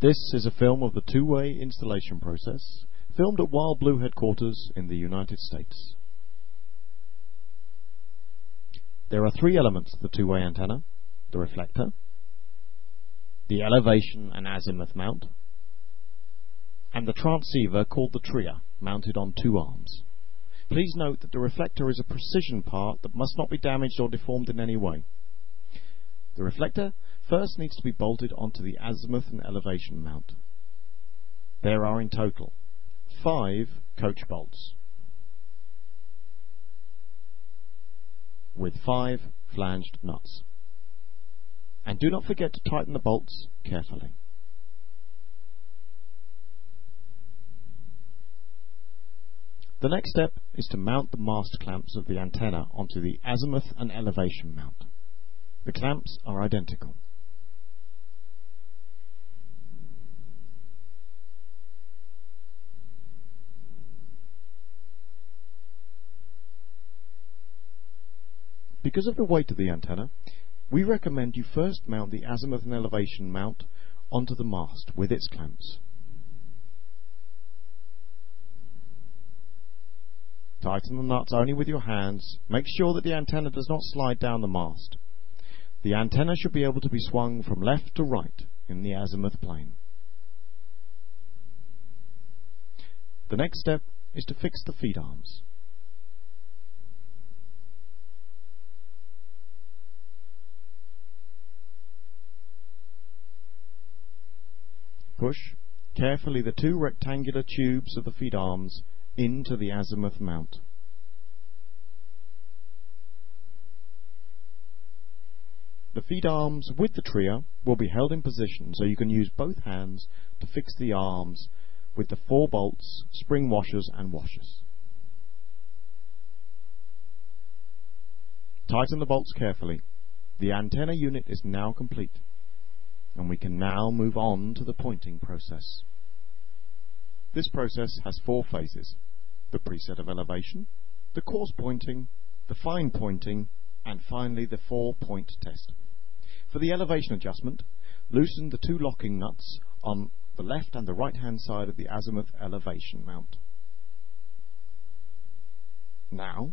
This is a film of the two-way installation process, filmed at Wild Blue headquarters in the United States. There are three elements to the two-way antenna: the reflector, the elevation and azimuth mount, and the transceiver called the TRIA, mounted on two arms. Please note that the reflector is a precision part that must not be damaged or deformed in any way. The reflector first needs to be bolted onto the azimuth and elevation mount. There are in total 5 coach bolts with 5 flanged nuts. And do not forget to tighten the bolts carefully. The next step is to mount the mast clamps of the antenna onto the azimuth and elevation mount. The clamps are identical. Because of the weight of the antenna, we recommend you first mount the azimuth and elevation mount onto the mast with its clamps. Tighten the nuts only with your hands. Make sure that the antenna does not slide down the mast. The antenna should be able to be swung from left to right in the azimuth plane. The next step is to fix the feed arms. Push carefully the 2 rectangular tubes of the feed arms into the azimuth mount. The feed arms with the TRIA will be held in position so you can use both hands to fix the arms with the 4 bolts, spring washers and washers. Tighten the bolts carefully. The antenna unit is now complete, and we can now move on to the pointing process. This process has 4 phases: the preset of elevation, the coarse pointing, the fine pointing, and finally the 4-point test. For the elevation adjustment, loosen the 2 locking nuts on the left and the right hand side of the azimuth elevation mount. Now,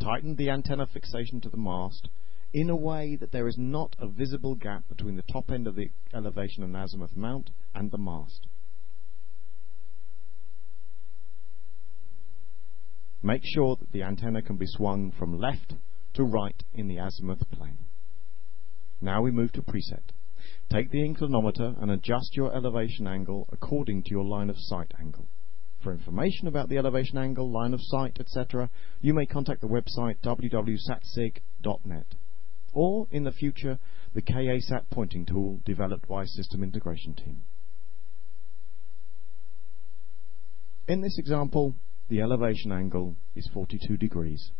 tighten the antenna fixation to the mast in a way that there is not a visible gap between the top end of the elevation and azimuth mount and the mast. Make sure that the antenna can be swung from left to right in the azimuth plane. Now we move to preset. Take the inclinometer and adjust your elevation angle according to your line of sight angle. For information about the elevation angle, line of sight, etc., you may contact the website www.satsig.net, or in the future the KA-SAT pointing tool developed by System Integration Team. In this example, the elevation angle is 42 degrees.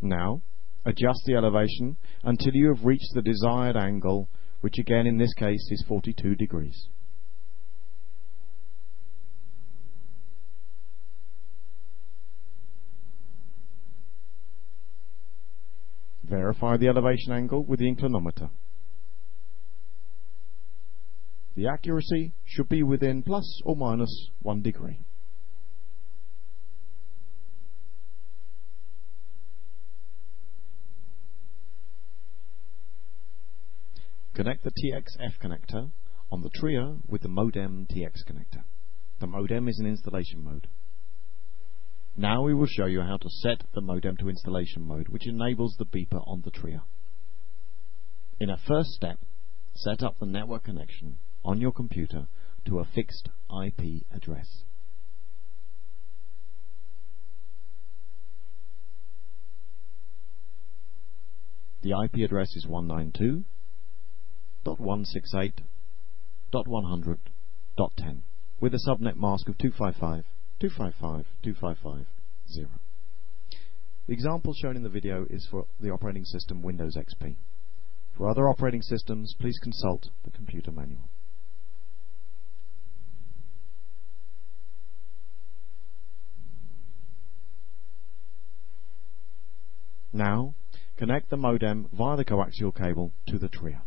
Now, adjust the elevation until you have reached the desired angle, which again in this case is 42 degrees. Verify the elevation angle with the inclinometer. The accuracy should be within plus or minus 1 degree. Connect the TXF connector on the TRIA with the modem TX connector. The modem is in installation mode. Now we will show you how to set the modem to installation mode, which enables the beeper on the TRIA. In a first step, set up the network connection on your computer to a fixed IP address. The IP address is 192.168.100.10 with a subnet mask of 255.255.255.0. The example shown in the video is for the operating system Windows XP. For other operating systems, please consult the computer manual. Now, Connect the modem via the coaxial cable to the TRIA.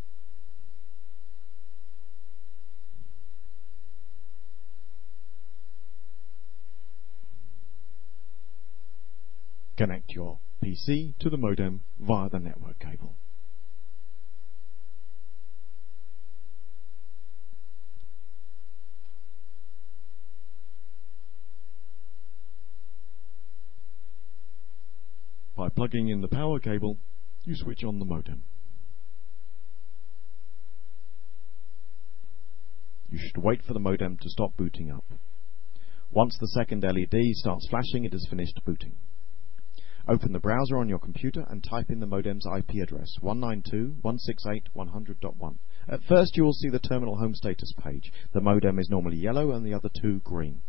Connect your PC to the modem via the network cable. By plugging in the power cable, you switch on the modem. You should wait for the modem to stop booting up. Once the second LED starts flashing, it has finished booting. Open the browser on your computer and type in the modem's IP address, 192.168.100.1. At first you will see the terminal home status page. The modem is normally yellow and the other two green.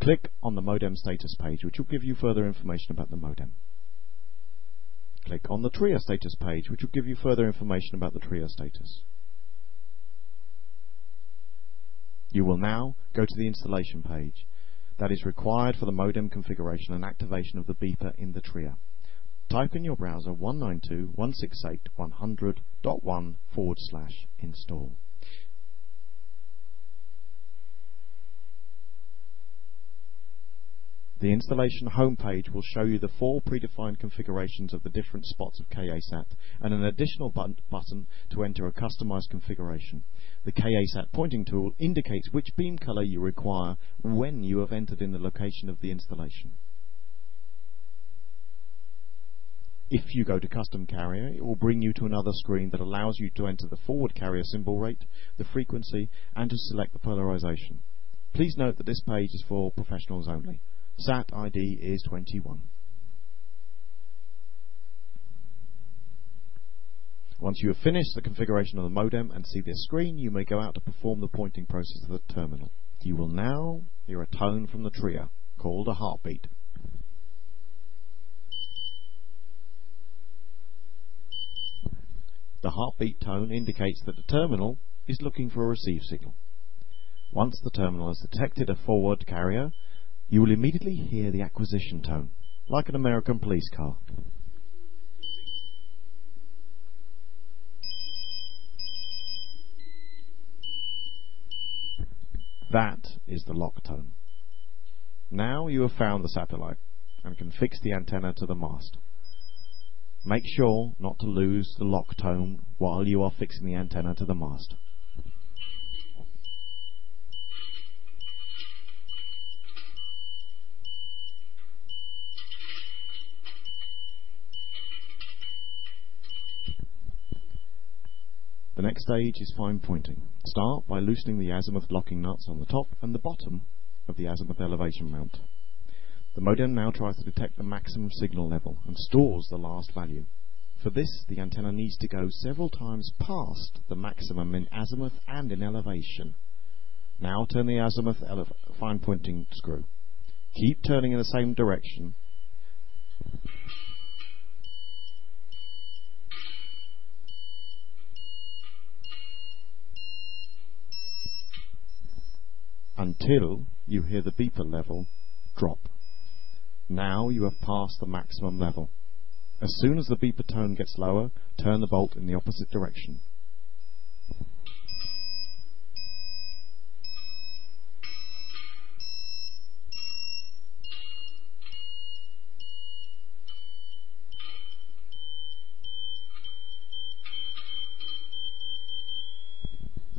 Click on the modem status page, which will give you further information about the modem. Click on the TRIA status page, which will give you further information about the TRIA status. You will now go to the installation page that is required for the modem configuration and activation of the beeper in the TRIA. Type in your browser 192.168.100.1/install. The installation homepage will show you the 4 predefined configurations of the different spots of KA-SAT and an additional button to enter a customized configuration. The KA-SAT pointing tool indicates which beam color you require when you have entered in the location of the installation. If you go to custom carrier, it will bring you to another screen that allows you to enter the forward carrier symbol rate, the frequency, and to select the polarization. Please note that this page is for professionals only. SAT ID is 21. Once you have finished the configuration of the modem and see this screen, you may go out to perform the pointing process of the terminal. You will now hear a tone from the TRIA, called a heartbeat. The heartbeat tone indicates that the terminal is looking for a receive signal. Once the terminal has detected a forward carrier, you will immediately hear the acquisition tone, like an American police car. That is the lock tone. Now you have found the satellite and can fix the antenna to the mast. Make sure not to lose the lock tone while you are fixing the antenna to the mast. The next stage is fine pointing. Start by loosening the azimuth locking nuts on the top and the bottom of the azimuth elevation mount. The modem now tries to detect the maximum signal level and stores the last value. For this, the antenna needs to go several times past the maximum in azimuth and in elevation. Now turn the azimuth fine pointing screw. Keep turning in the same direction. Until you hear the beeper level drop. Now you have passed the maximum level. As soon as the beeper tone gets lower, turn the bolt in the opposite direction.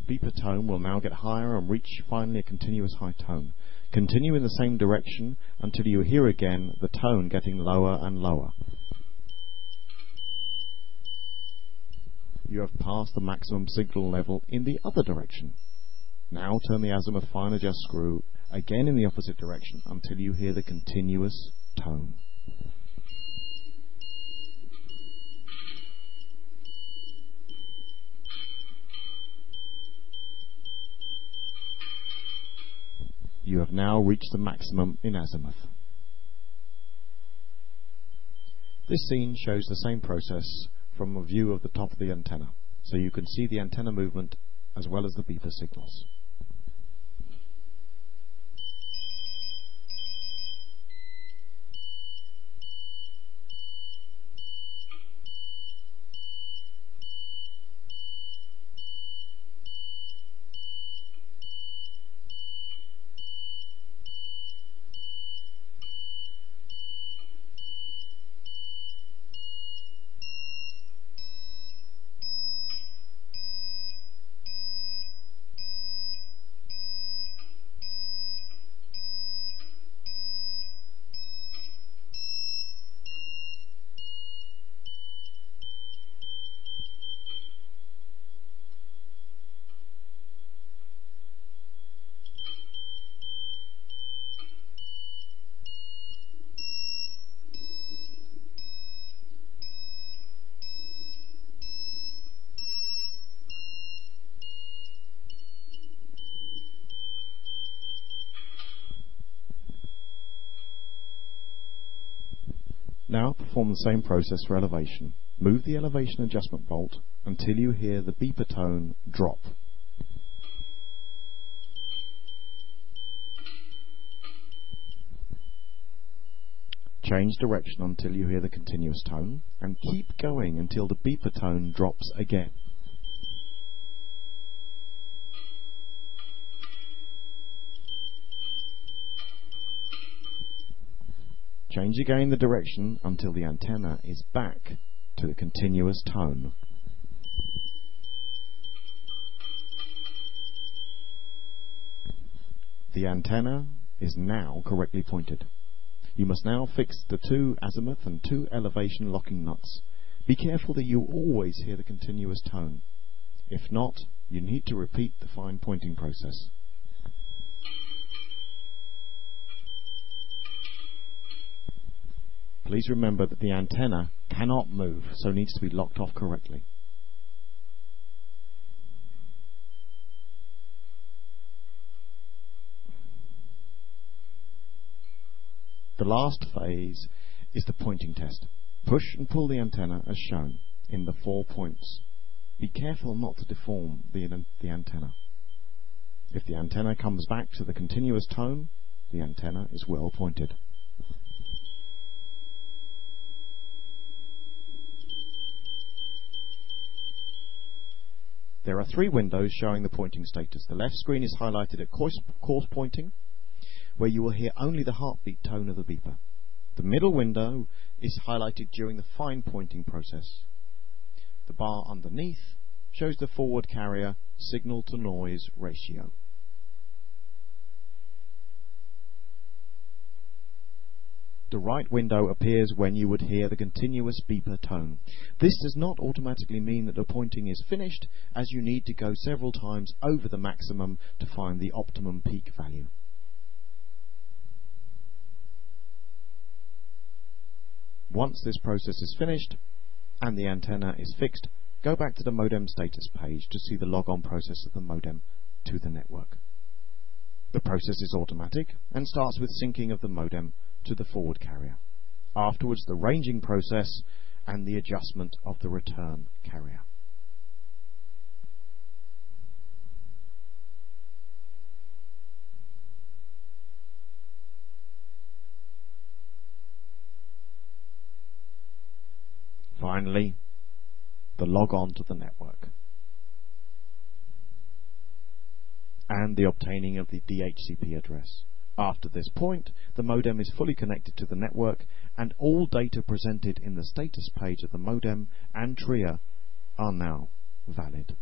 The beeper tone will now get higher and reach finally a continuous high tone. Continue in the same direction until you hear again the tone getting lower and lower. You have passed the maximum signal level in the other direction. Now turn the azimuth fine adjust screw again in the opposite direction until you hear the continuous tone. You have now reached the maximum in azimuth. This scene shows the same process from a view of the top of the antenna, so you can see the antenna movement as well as the beeper signals. Now perform the same process for elevation. Move the elevation adjustment bolt until you hear the beeper tone drop. Change direction until you hear the continuous tone, and keep going until the beeper tone drops again. Change again the direction until the antenna is back to the continuous tone. The antenna is now correctly pointed. You must now fix the 2 azimuth and 2 elevation locking nuts. Be careful that you always hear the continuous tone. If not, you need to repeat the fine pointing process. Please remember that the antenna cannot move, so needs to be locked off correctly. The last phase is the pointing test. Push and pull the antenna as shown in the 4 points. Be careful not to deform the antenna. If the antenna comes back to the continuous tone, the antenna is well pointed. There are 3 windows showing the pointing status. The left screen is highlighted at coarse pointing, where you will hear only the heartbeat tone of the beeper. The middle window is highlighted during the fine pointing process. The bar underneath shows the forward carrier signal to noise ratio. The right window appears when you would hear the continuous beeper tone. This does not automatically mean that the pointing is finished, as you need to go several times over the maximum to find the optimum peak value. Once this process is finished and the antenna is fixed, go back to the modem status page to see the logon process of the modem to the network. The process is automatic and starts with syncing of the modem to the forward carrier. Afterwards, the ranging process and the adjustment of the return carrier. Finally, the log on to the network and the obtaining of the DHCP address. After this point, the modem is fully connected to the network, and all data presented in the status page of the modem and TRIA are now valid.